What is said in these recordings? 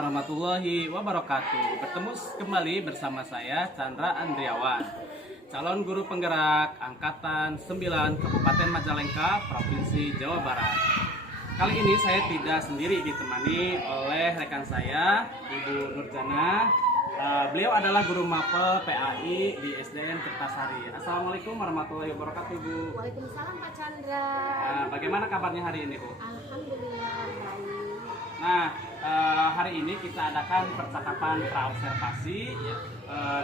warahmatullahi wabarakatuh. Bertemu kembali bersama saya Chandra Andriawan, calon guru penggerak Angkatan 9 Kabupaten Majalengka, Provinsi Jawa Barat. Kali ini saya tidak sendiri, ditemani oleh rekan saya, Ibu Nurjana. Beliau adalah guru mapel PAI di SDN Kertasari. Assalamualaikum warahmatullahi wabarakatuh, Bu. Waalaikumsalam, Pak Chandra. Bagaimana kabarnya hari ini, Bu? Alhamdulillah baik. Nah, hari ini kita adakan percakapan praobservasi.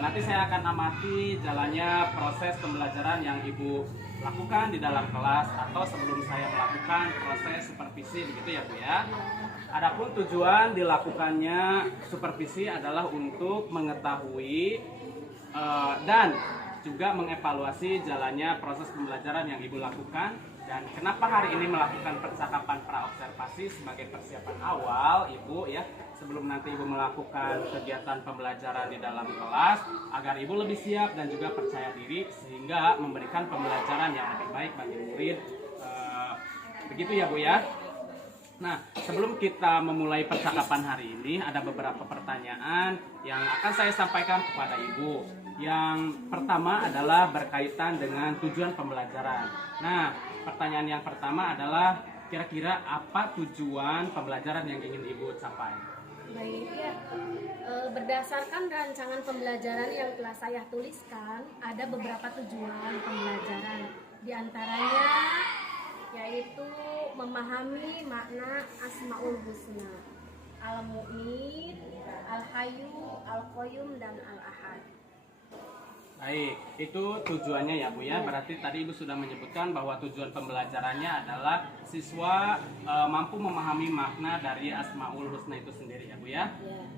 Nanti saya akan amati jalannya proses pembelajaran yang Ibu lakukan di dalam kelas atau sebelum saya melakukan proses supervisi, begitu ya, Bu ya. Adapun tujuan dilakukannya supervisi adalah untuk mengetahui dan juga mengevaluasi jalannya proses pembelajaran yang Ibu lakukan. Dan kenapa hari ini melakukan percakapan praobservasi sebagai persiapan awal, Ibu ya, sebelum nanti Ibu melakukan kegiatan pembelajaran di dalam kelas, agar Ibu lebih siap dan juga percaya diri sehingga memberikan pembelajaran yang lebih baik bagi murid. Begitu ya, Bu ya. Nah, sebelum kita memulai percakapan hari ini, ada beberapa pertanyaan yang akan saya sampaikan kepada Ibu. Yang pertama adalah berkaitan dengan tujuan pembelajaran. Nah, pertanyaan yang pertama adalah kira-kira apa tujuan pembelajaran yang ingin Ibu capai? Baik ya, berdasarkan rancangan pembelajaran yang telah saya tuliskan, ada beberapa tujuan pembelajaran. Di antaranya yaitu memahami makna Asmaul Husna, Al-Mu'min, Al-Hayyu, Al-Qayyum, dan Al-Ahad. Baik, itu tujuannya ya, Bu ya. Berarti tadi Ibu sudah menyebutkan bahwa tujuan pembelajarannya adalah siswa mampu memahami makna dari Asmaul Husna itu sendiri ya, Bu ya.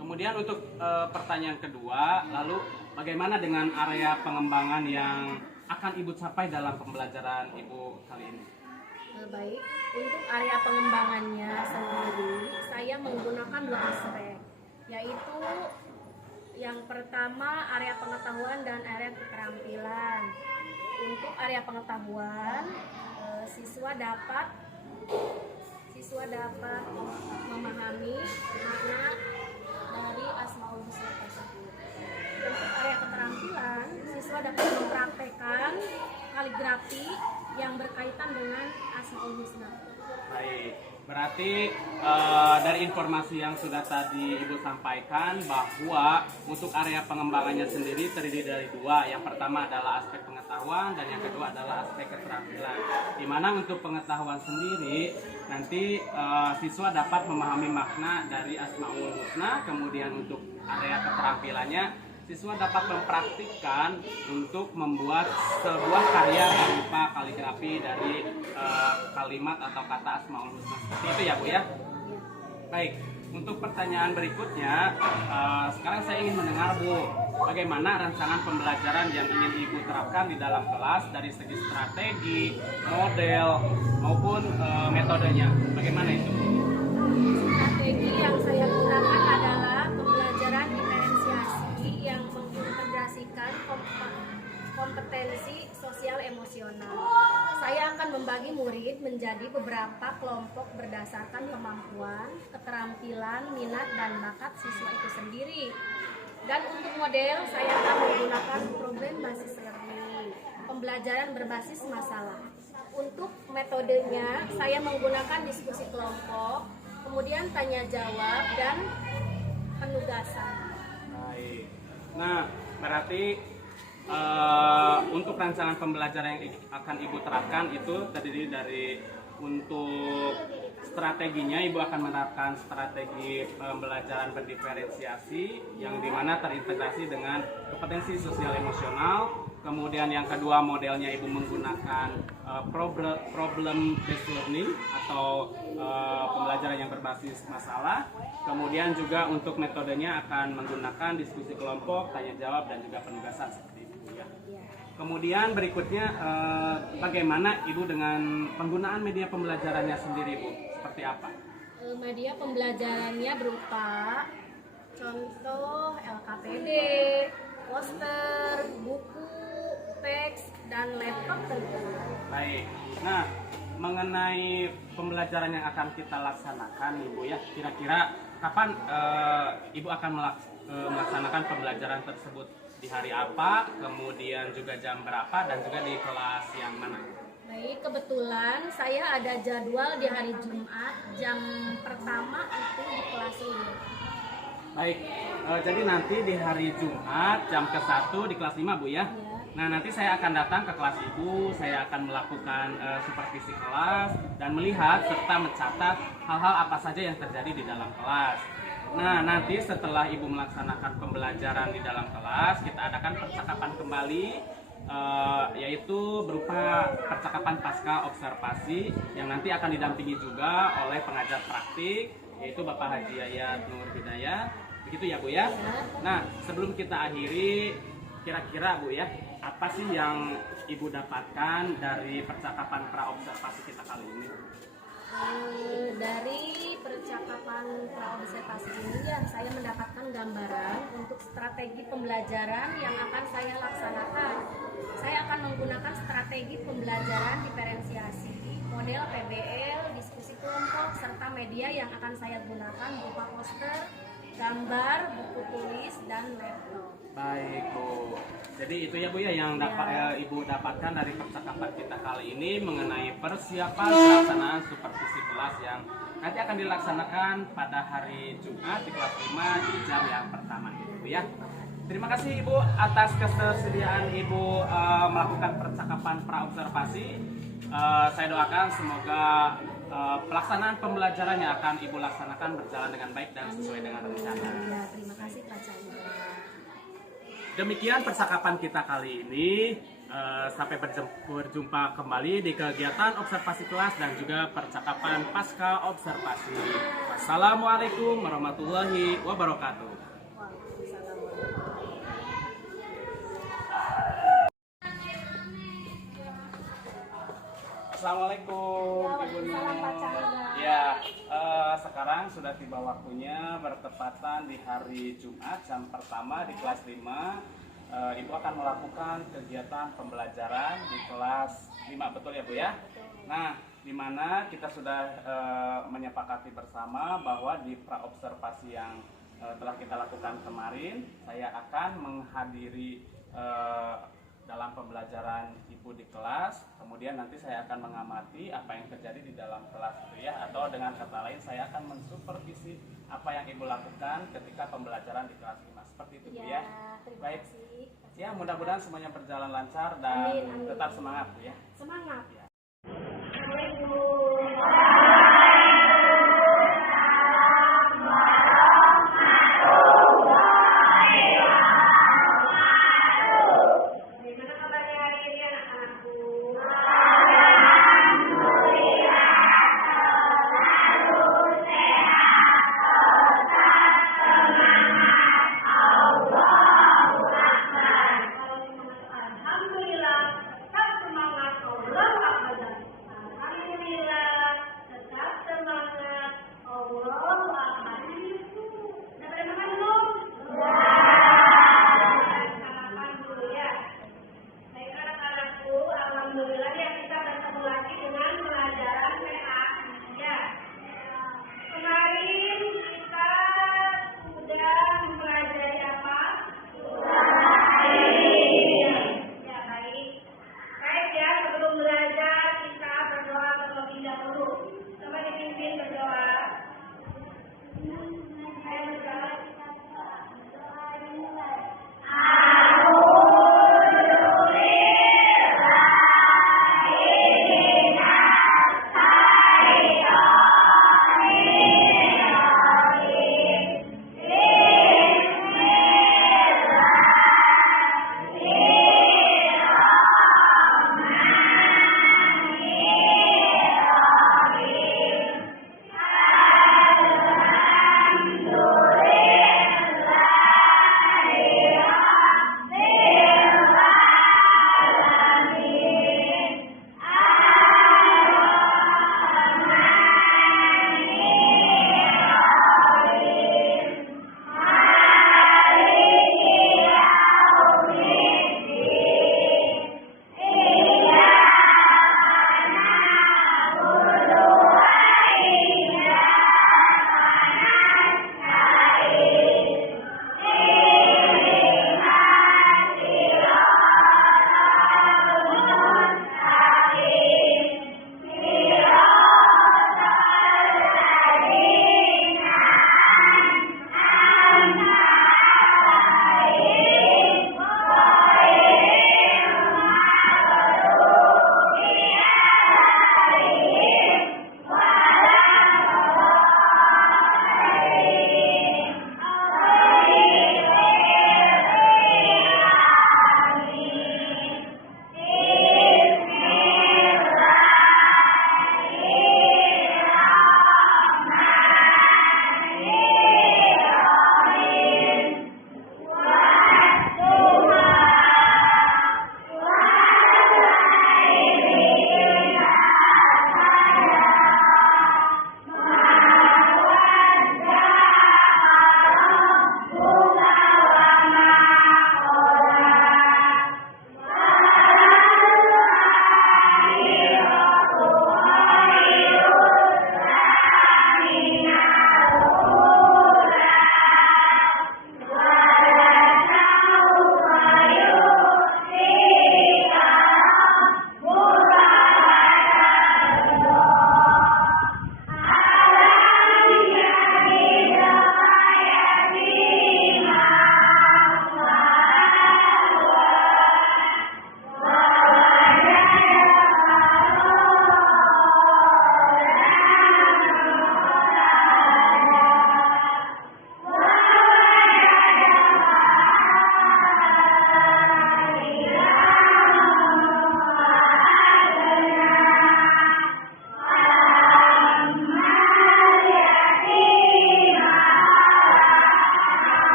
Kemudian untuk pertanyaan kedua, lalu bagaimana dengan area pengembangan yang akan Ibu capai dalam pembelajaran Ibu kali ini? Baik, untuk area pengembangannya sendiri, saya menggunakan dua aspek, yaitu yang pertama area pengetahuan dan area keterampilan. Untuk area pengetahuan, siswa dapat memahami makna dari Asmaul Husna tersebut. Untuk area keterampilan, siswa dapat mempraktekkan kaligrafi yang berkaitan dengan Asmaul Husna. Baik, berarti dari informasi yang sudah tadi Ibu sampaikan bahwa untuk area pengembangannya sendiri terdiri dari dua. Yang pertama adalah aspek pengetahuan dan yang kedua adalah aspek keterampilan. Di mana untuk pengetahuan sendiri nanti siswa dapat memahami makna dari Asmaul Husna. Kemudian untuk area keterampilannya, siswa dapat mempraktikkan untuk membuat sebuah karya berupa kaligrafi dari kalimat atau kata Asmaul Husna. Seperti itu ya, Bu ya? Baik, untuk pertanyaan berikutnya, sekarang saya ingin mendengar, Bu, bagaimana rancangan pembelajaran yang ingin Ibu terapkan di dalam kelas dari segi strategi, model, maupun metodenya. Bagaimana itu, Bu? Strategi yang saya gunakan adalah pembelajaran diferensiasi yang mengintegrasikan kompetensi sosial emosional. Saya akan membagi murid menjadi beberapa kelompok berdasarkan kemampuan, keterampilan, minat, dan bakat siswa itu sendiri. Dan untuk model, saya akan menggunakan problem basis learning, pembelajaran berbasis masalah. Untuk metodenya, saya menggunakan diskusi kelompok, kemudian tanya jawab, dan penugasan. Baik. Nah, berarti untuk rancangan pembelajaran yang akan Ibu terapkan itu terdiri dari, untuk strateginya Ibu akan menerapkan strategi pembelajaran berdiferensiasi yang dimana terintegrasi dengan kompetensi sosial emosional. Kemudian yang kedua, modelnya Ibu menggunakan problem based learning atau pembelajaran yang berbasis masalah. Kemudian juga untuk metodenya akan menggunakan diskusi kelompok, tanya jawab, dan juga penugasan seperti itu ya. Kemudian berikutnya, bagaimana Ibu dengan penggunaan media pembelajarannya sendiri, Bu? Seperti apa? Media pembelajarannya berupa contoh LKPD, poster, buku, teks, dan laptop tentu. Baik. Nah, mengenai pembelajaran yang akan kita laksanakan Ibu ya, kira-kira kapan Ibu akan melaksanakan pembelajaran tersebut, di hari apa, kemudian juga jam berapa, dan juga di kelas yang mana? Baik, kebetulan saya ada jadwal di hari Jumat, jam pertama itu di kelas ini. Baik, jadi nanti di hari Jumat jam ke-1 di kelas 5 Bu ya? Ya. Nah nanti saya akan datang ke kelas Ibu, saya akan melakukan supervisi kelas dan melihat serta mencatat hal-hal apa saja yang terjadi di dalam kelas. Nah nanti setelah Ibu melaksanakan pembelajaran di dalam kelas, kita adakan percakapan kembali, yaitu berupa percakapan pasca observasi yang nanti akan didampingi juga oleh pengajar praktik, yaitu Bapak Haji Yayat Nur Hidayat. Begitu ya Bu ya? Nah sebelum kita akhiri, kira-kira Bu ya, apa sih yang Ibu dapatkan dari percakapan praobservasi kita kali ini? Dari percakapan praobservasi ini ya, saya mendapatkan gambaran untuk strategi pembelajaran yang akan saya laksanakan. Saya akan menggunakan strategi pembelajaran diferensiasi, model PBL, diskusi kelompok, serta media yang akan saya gunakan berupa poster, gambar, buku tulis, dan laptop. Baik Bu, jadi itu ya Bu ya yang Ibu dapatkan dari percakapan kita kali ini mengenai persiapan pelaksanaan supervisi kelas yang nanti akan dilaksanakan pada hari Jumat di kelas 5 di jam yang pertama gitu Bu ya. Terima kasih Ibu atas ketersediaan Ibu melakukan percakapan praobservasi. Saya doakan semoga pelaksanaan pembelajaran yang akan Ibu laksanakan berjalan dengan baik dan sesuai dengan rencana. Ya, terima kasih Pak Chandra. Demikian percakapan kita kali ini. Sampai berjumpa kembali di kegiatan observasi kelas dan juga percakapan pasca observasi. Wassalamualaikum warahmatullahi wabarakatuh. Assalamualaikum Ibu Nur. Ya, sekarang sudah tiba waktunya bertepatan di hari Jumat jam pertama di kelas 5. Ibu akan melakukan kegiatan pembelajaran di kelas 5, betul ya Bu ya? Nah, di mana kita sudah menyepakati bersama bahwa di praobservasi yang telah kita lakukan kemarin, saya akan menghadiri dalam pembelajaran Ibu di kelas, kemudian nanti saya akan mengamati apa yang terjadi di dalam kelas itu ya, atau dengan kata lain saya akan mensupervisi apa yang Ibu lakukan ketika pembelajaran di kelas 5. Seperti itu Bu ya. Baik. Ya, mudah-mudahan semuanya berjalan lancar dan amin. Tetap semangat Bu ya. Semangat. Ya.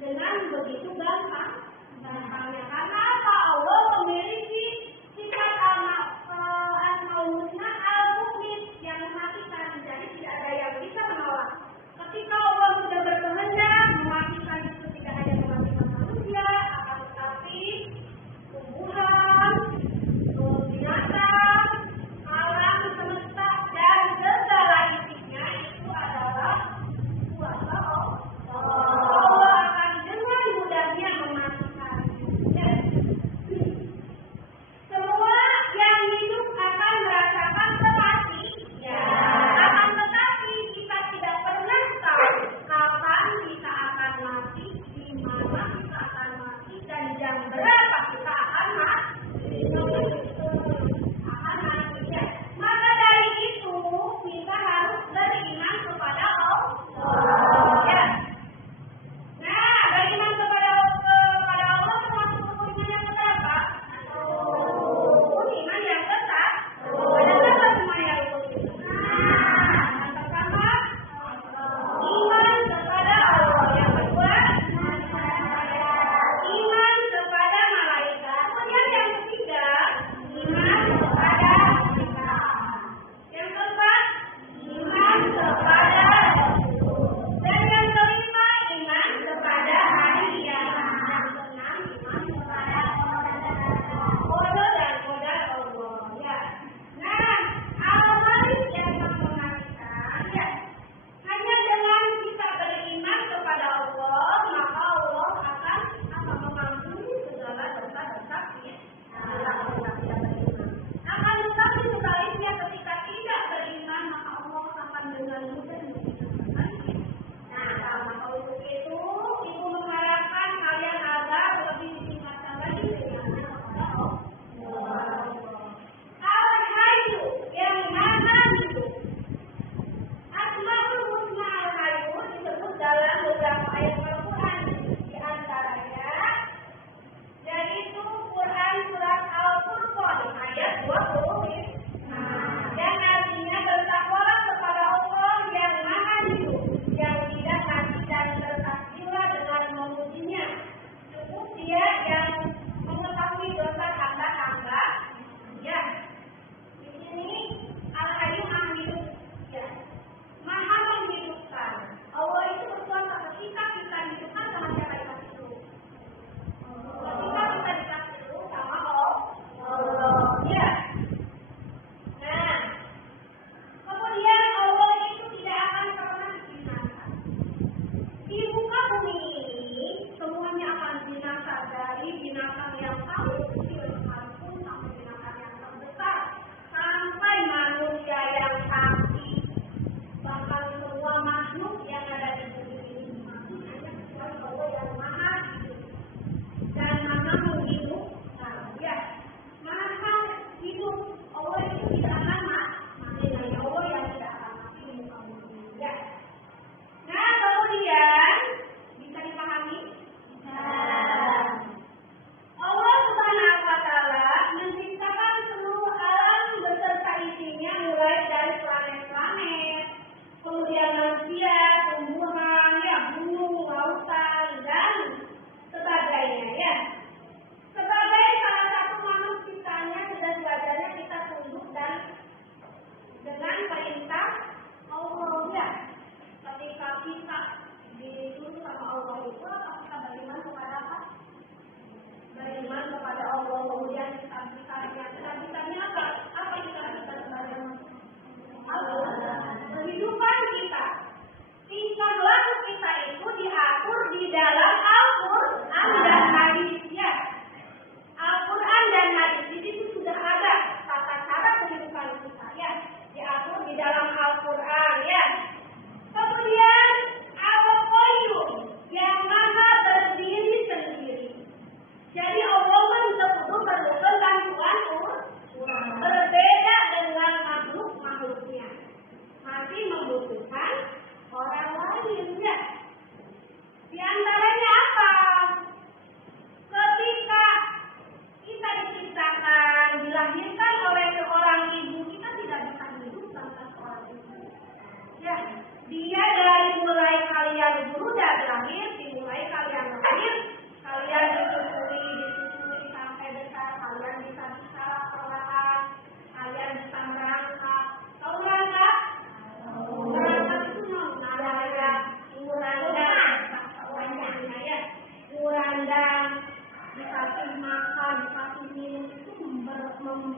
dengan begitu gampangnya. Karena apa? Allah memiliki sifat Asmaul Husna al-Muhid yang mematikan, jadi tidak ada yang bisa menolak. Ketika Allah sudah berkehendak mematikan, itu tidak hanya mematikan manusia, akan tetapi tumbuhan, binatang, alam semesta dan segala isinya itu adalah kuasa Allah. Allah akan dengan mudahnya mematikan.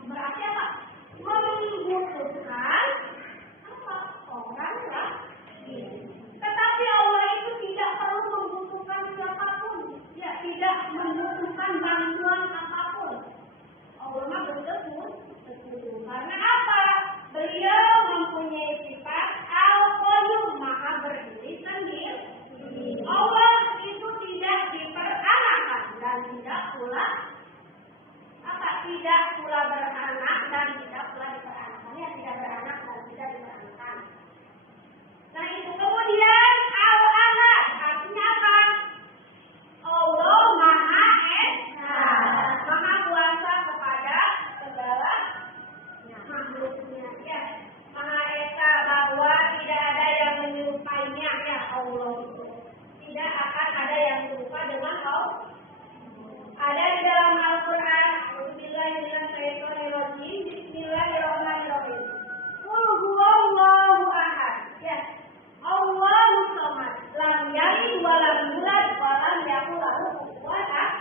berarti apa? Membutuhkan apa? Orang lain. Tetapi Allah itu tidak perlu membutuhkan siapapun, ya tidak membutuhkan bantuan apapun. Allah mah betul. Karena apa? Beliau mempunyai sifat Al-Qayyum, Maha berdiri sendiri. Allah itu tidak diperanakan dan tidak pula apa? Tidak pula beranak dan tidak pula diperanakan. Ya, tidak beranak dan tidak diperanakan. Nah itu kemudian Al-Ahad artinya apa? Allah Maha Esa, Maha Kuasa kepada segala makhluknya. Ya, Maha Esa bahwa tidak ada yang menyerupainya. Ya, Allah itu tidak akan ada yang serupa dengan Allah. Ada di dalam Al-Quran. Bismillahirrahmanirrahim. Bismillahirrahmanirrahim. Qul huwallahu ahad. Ya. Allahus samad. Lam yalid wa lam yulad wa lam yakul lahu kufuwan ahad.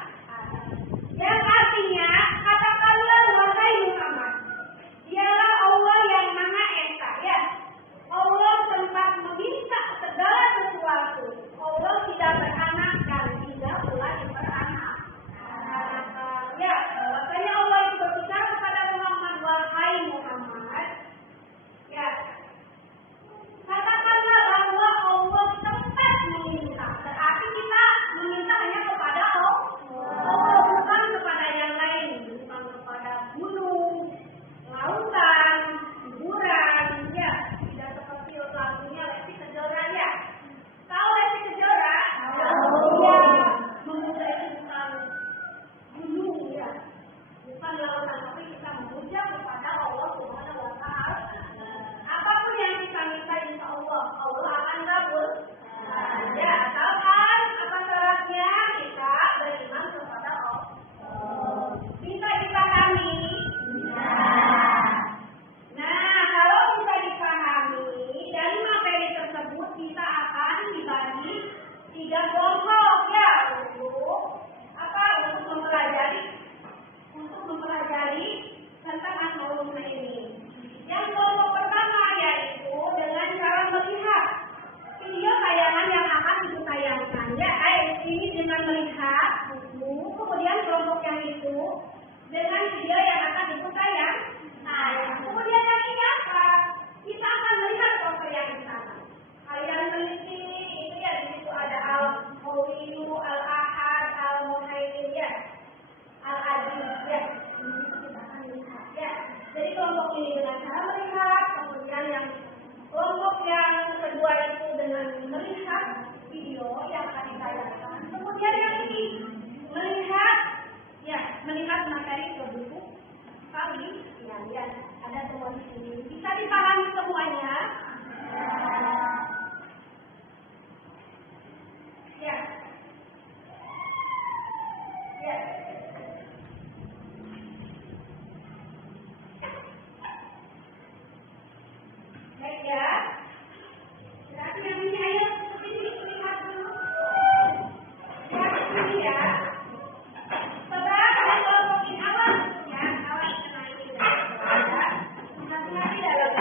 Yang artinya, katakanlah wahai Muhammad, dialah Allah yang Maha Esa. Ya. Allah sempat meminta segala sesuatu. Allah tidak beranak dan tidak pula diperanak. Ya, makanya Allah itu berbicara kepada Muhammad, wahai Muhammad. Ya, katakanlah bahwa Allah sempat meminta. Berarti kita meminta hanya kepada Allah, bukan kepada yang lain, bukan kepada gunung, lautan, kuburan. Ya, tidak seperti lagunya Lesti Kejora. Ya, tahu Lesti Kejora? Ya, memuja itu bukan gunung, ya, bukan lautan, tapi kita memuja kepada Allah Subhanahu wa Ta'ala. Apapun yang kita minta, insya Allah akan kabul. Ya, asalkan apa syaratnya? Kita beriman kepada Allah. Bisa dipahami? Nah, kalau bisa dipahami, dari materi tersebut kita akan dibagi 3 kelompok, ya, untuk apa? Untuk mempelajari tentang Asmaul Husna ini. Yang kelompok pertama yaitu dengan cara melihat video tayangan yang akan ditayangkan. Ya, ini dengan melihat buku, kemudian kelompok yang itu dengan video yang akan ditayang. Kemudian yang ini apa? Kita akan melihat foto yang di sana. Kalian teliti itu ya, di situ ada Al-Qawiyu, Al-Ahad, Al-Muhaimin, ya, Al-Aziz, ya. Kita akan lihat, ya. Jadi kelompok ini dengan cara melihat, kemudian yang kelompok yang kedua itu dengan melihat video yang akan ditayangkan. Kemudian yang ini melihat, ya, melihat materi ke buku kami. Ya, ada semua di sini. Bisa dipahami semuanya? Ya. Ya. Baik ya. Berarti yang ini ayo sini lihat dulu. Lihat sini ya. Setelah kelompok ini awas ya, awas kena ini. Hati-hati dalam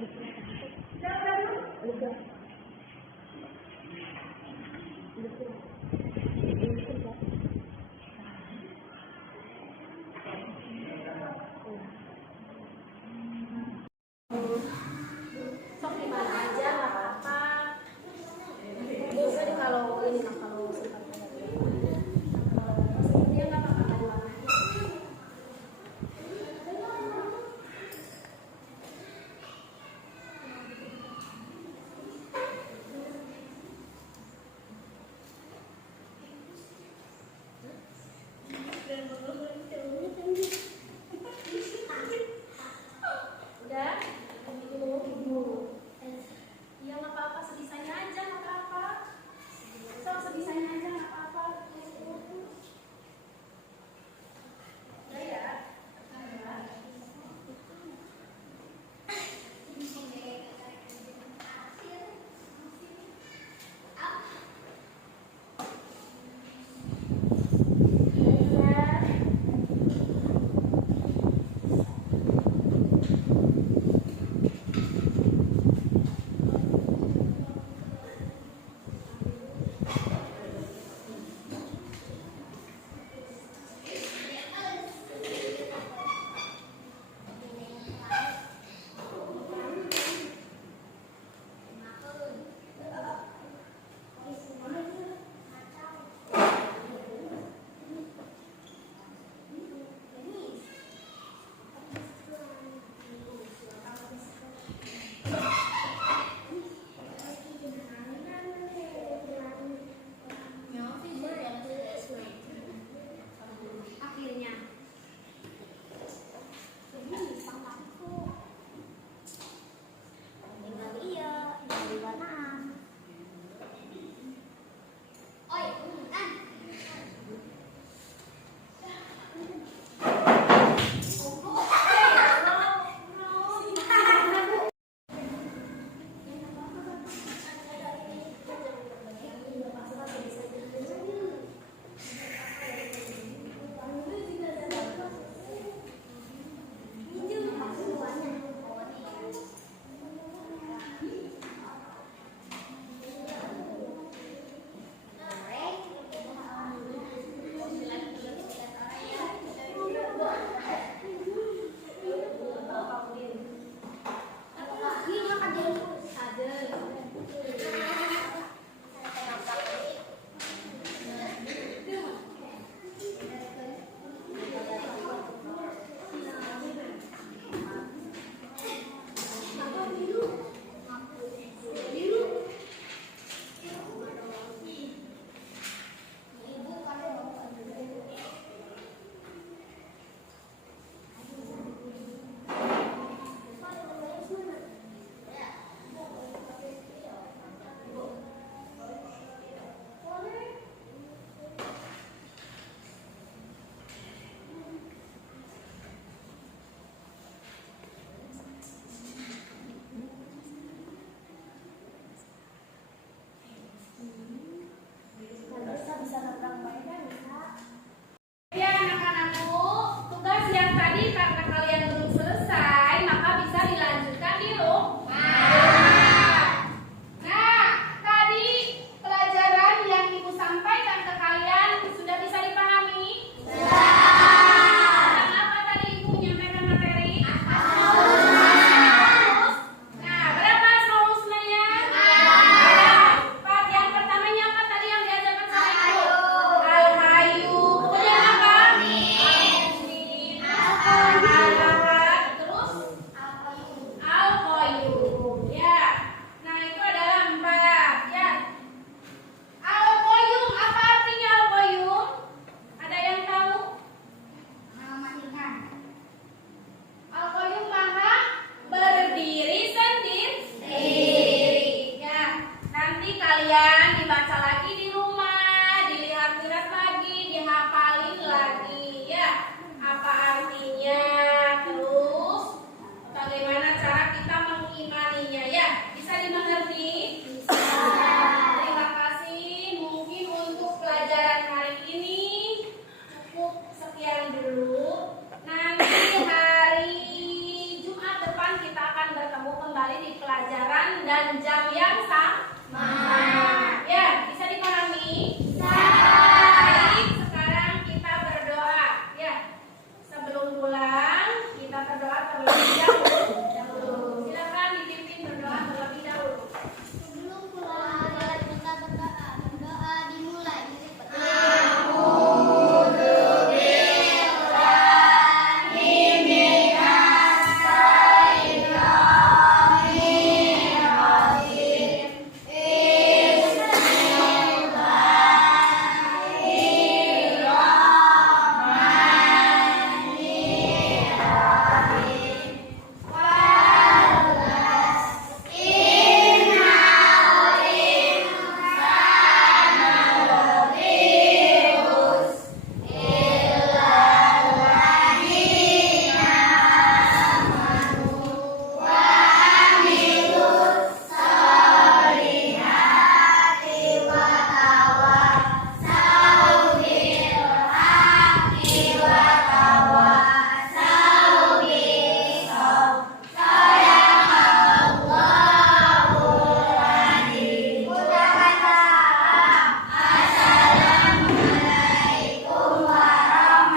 Sok di mana aja nggak apa-apa. Biasanya kalau ini mah kalau sempat dia nggak apa-apa di mana. kembali di pelajaran dan jam yang sama. Ya, bisa dipahami? Baik, sekarang kita berdoa. Ya, sebelum pulang kita berdoa terlebih dahulu. Silakan dipimpin berdoa terlebih dahulu. Sebelum pulang, kita berdoa. Berdoa dimulai.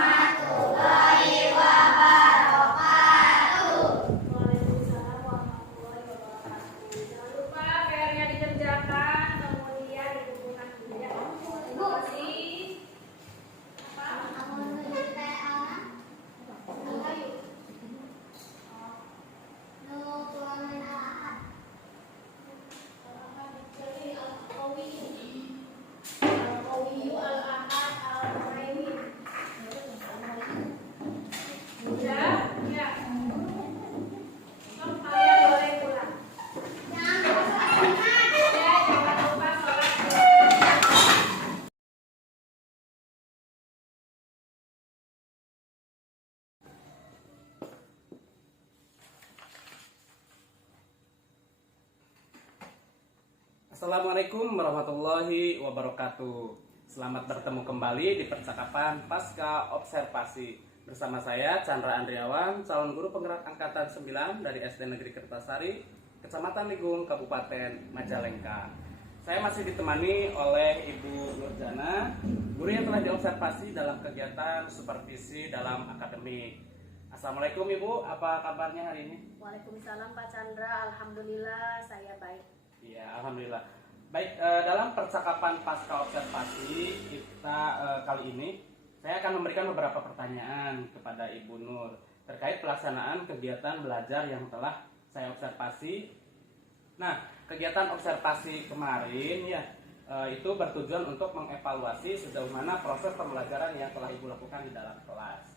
Waalaikumsalam warahmatullahi wabarakatuh. Jangan lupa PR-nya dikerjakan, kemudian dikumpulkan juga. Terima kasih. Ya, ya. Kalian boleh pulang. Ya, jangan lupa sholat. Assalamualaikum warahmatullahi wabarakatuh. Selamat bertemu kembali di percakapan pasca observasi. Bersama saya Chandra Andriawan, calon guru penggerak angkatan 9 dari SD Negeri Kertasari, Kecamatan Ligung, Kabupaten Majalengka. Saya masih ditemani oleh Ibu Nurjana, guru yang telah diobservasi dalam kegiatan supervisi dalam akademik. Assalamualaikum Ibu, apa kabarnya hari ini? Waalaikumsalam Pak Chandra, alhamdulillah saya baik. Ya, alhamdulillah. Baik, dalam percakapan pasca observasi kita kali ini, saya akan memberikan beberapa pertanyaan kepada Ibu Nur terkait pelaksanaan kegiatan belajar yang telah saya observasi. Nah, kegiatan observasi kemarin ya itu bertujuan untuk mengevaluasi sejauh mana proses pembelajaran yang telah Ibu lakukan di dalam kelas.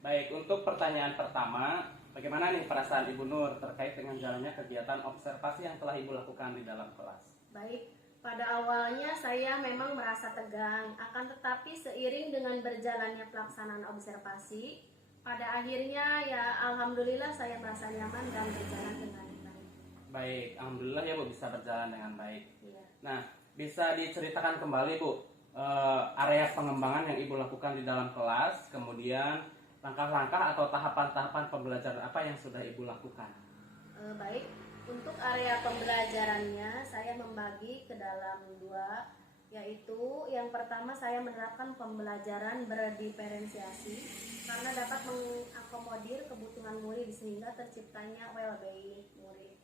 Baik, untuk pertanyaan pertama, bagaimana nih perasaan Ibu Nur terkait dengan jalannya kegiatan observasi yang telah Ibu lakukan di dalam kelas? Baik, pada awalnya saya memang merasa tegang, akan tetapi seiring dengan berjalannya pelaksanaan observasi, pada akhirnya ya alhamdulillah saya merasa nyaman dan berjalan dengan baik. Baik, alhamdulillah ya Bu bisa berjalan dengan baik. Iya. Nah, bisa diceritakan kembali Bu area pengembangan yang Ibu lakukan di dalam kelas, kemudian langkah-langkah atau tahapan-tahapan pembelajaran apa yang sudah Ibu lakukan? Baik, untuk area pembelajarannya saya membagi ke dalam dua, yaitu yang pertama saya menerapkan pembelajaran berdiferensiasi karena dapat mengakomodir kebutuhan murid sehingga terciptanya well-being murid.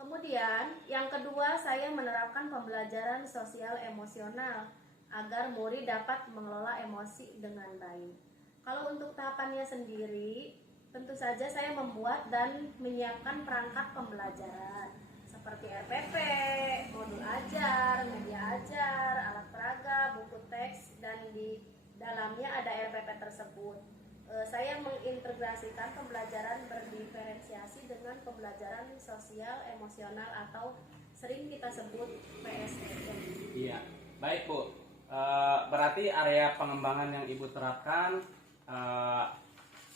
Kemudian yang kedua saya menerapkan pembelajaran sosial emosional agar murid dapat mengelola emosi dengan baik. Kalau untuk tahapannya sendiri, tentu saja saya membuat dan menyiapkan perangkat pembelajaran seperti RPP, modul ajar, media ajar, alat peraga, buku teks, dan di dalamnya ada RPP tersebut. Saya mengintegrasikan pembelajaran berdiferensiasi dengan pembelajaran sosial emosional atau sering kita sebut PSEM. Iya, baik Bu. Berarti area pengembangan yang Ibu terapkan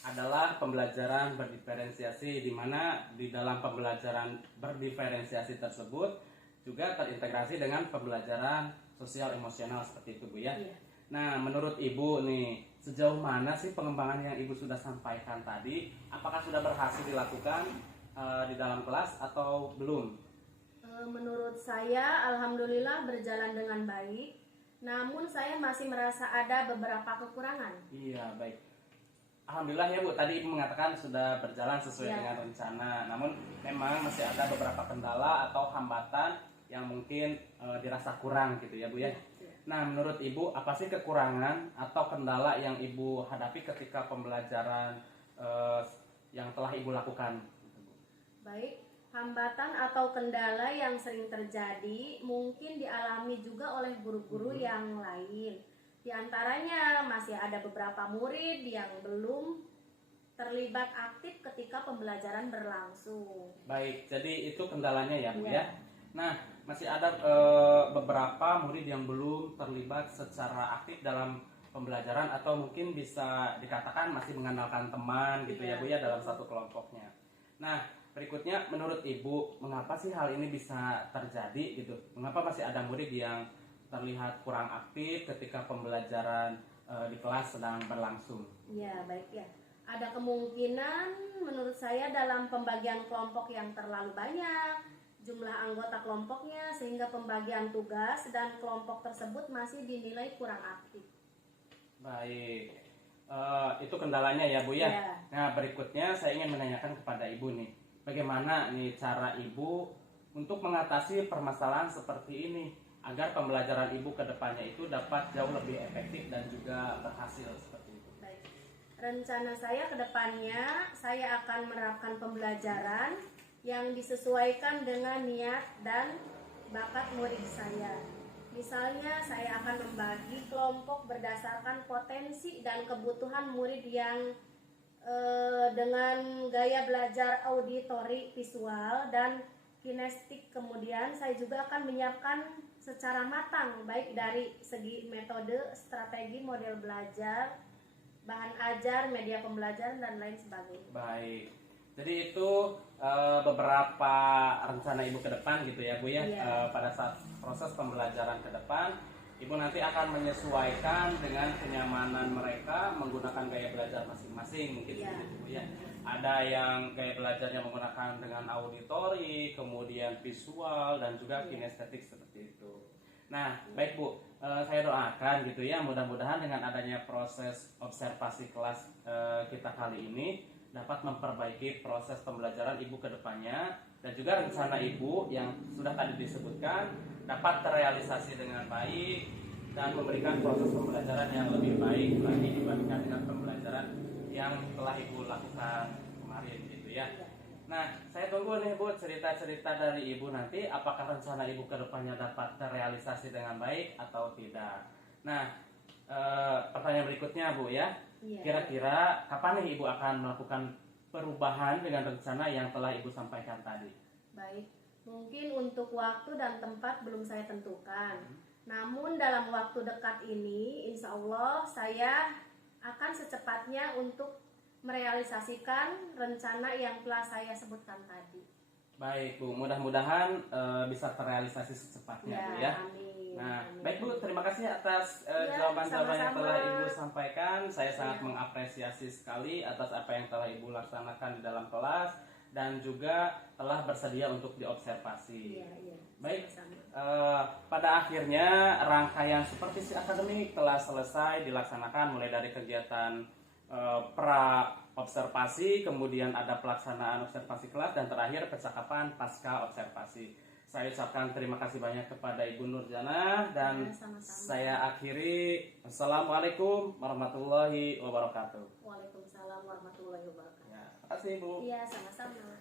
adalah pembelajaran berdiferensiasi, di mana di dalam pembelajaran berdiferensiasi tersebut juga terintegrasi dengan pembelajaran sosial emosional seperti itu Bu ya. Iya. Nah, menurut Ibu nih, sejauh mana sih pengembangan yang Ibu sudah sampaikan tadi? Apakah sudah berhasil dilakukan? di dalam kelas atau belum? Menurut saya, alhamdulillah berjalan dengan baik. Namun saya masih merasa ada beberapa kekurangan. Iya, baik. Alhamdulillah ya Bu, tadi Ibu mengatakan sudah berjalan sesuai Ya. dengan rencana. Namun memang masih ada beberapa kendala atau hambatan yang mungkin dirasa kurang gitu ya Bu ya. Nah, menurut Ibu apa sih kekurangan atau kendala yang Ibu hadapi ketika pembelajaran yang telah Ibu lakukan? Baik, hambatan atau kendala yang sering terjadi mungkin dialami juga oleh guru-guru yang lain. Di antaranya masih ada beberapa murid yang belum terlibat aktif ketika pembelajaran berlangsung. Baik, jadi itu kendalanya ya Bu Iya. ya. Nah, masih ada beberapa murid yang belum terlibat secara aktif dalam pembelajaran atau mungkin bisa dikatakan masih mengandalkan teman gitu ya Iya. Bu ya dalam satu kelompoknya. Nah, berikutnya menurut Ibu, mengapa sih hal ini bisa terjadi gitu? Mengapa masih ada murid yang terlihat kurang aktif ketika pembelajaran di kelas sedang berlangsung? Ya, baik ya. Ada kemungkinan menurut saya dalam pembagian kelompok yang terlalu banyak, jumlah anggota kelompoknya, sehingga pembagian tugas dan kelompok tersebut masih dinilai kurang aktif. Baik, itu kendalanya ya Bu ya. Ya. Nah, berikutnya saya ingin menanyakan kepada Ibu nih, bagaimana nih cara Ibu untuk mengatasi permasalahan seperti ini agar pembelajaran Ibu ke depannya itu dapat jauh lebih efektif dan juga berhasil seperti itu. Baik. Rencana saya ke depannya, saya akan menerapkan pembelajaran yang disesuaikan dengan niat dan bakat murid saya. Misalnya, saya akan membagi kelompok berdasarkan potensi dan kebutuhan murid yang dengan gaya belajar auditori, visual, dan kinestetik. Kemudian saya juga akan menyiapkan secara matang, baik dari segi metode, strategi, model belajar, bahan ajar, media pembelajaran, dan lain sebagainya. Baik, jadi itu beberapa rencana Ibu ke depan gitu ya Bu ya. Iya. Pada saat proses pembelajaran ke depan, Ibu nanti akan menyesuaikan dengan kenyamanan mereka menggunakan gaya belajar masing-masing mungkin Iya. seperti itu Bu ya. Ada yang gaya belajarnya menggunakan dengan auditori, kemudian visual dan juga Iya. kinestetik seperti itu. Nah, baik Bu, saya doakan gitu ya, mudah-mudahan dengan adanya proses observasi kelas kita kali ini dapat memperbaiki proses pembelajaran Ibu ke depannya, dan juga rencana Ibu yang sudah tadi disebutkan dapat terrealisasi dengan baik dan memberikan proses pembelajaran yang lebih baik lagi dibandingkan dengan pembelajaran yang telah Ibu lakukan kemarin gitu ya. Nah, saya tunggu nih Bu cerita-cerita dari Ibu nanti, apakah rencana Ibu ke depannya dapat terrealisasi dengan baik atau tidak. Nah, pertanyaan berikutnya Bu ya, Iya. kira-kira kapan nih Ibu akan melakukan perubahan dengan rencana yang telah Ibu sampaikan tadi? Baik, mungkin untuk waktu dan tempat belum saya tentukan. Namun dalam waktu dekat ini, insya Allah saya akan secepatnya untuk merealisasikan rencana yang telah saya sebutkan tadi. Baik Bu, mudah-mudahan bisa terrealisasi secepatnya Bu ya. Amin. Nah, Amin. baik Bu, terima kasih atas Ya, jawaban-jawaban yang sama-sama. telah Ibu sampaikan. Saya sangat Ya. mengapresiasi sekali atas apa yang telah Ibu laksanakan di dalam kelas dan juga telah bersedia untuk diobservasi. Iya, iya. Baik, Sama-sama. pada akhirnya rangkaian supervisi akademik telah selesai dilaksanakan mulai dari kegiatan pra observasi, kemudian ada pelaksanaan observasi kelas, dan terakhir percakapan pasca observasi. Saya ucapkan terima kasih banyak kepada Ibu Nurjana dan Ya, sama-sama. saya akhiri. Assalamualaikum warahmatullahi wabarakatuh. Waalaikumsalam warahmatullahi wabarakatuh. Ya, terima kasih Ibu. Iya, sama-sama.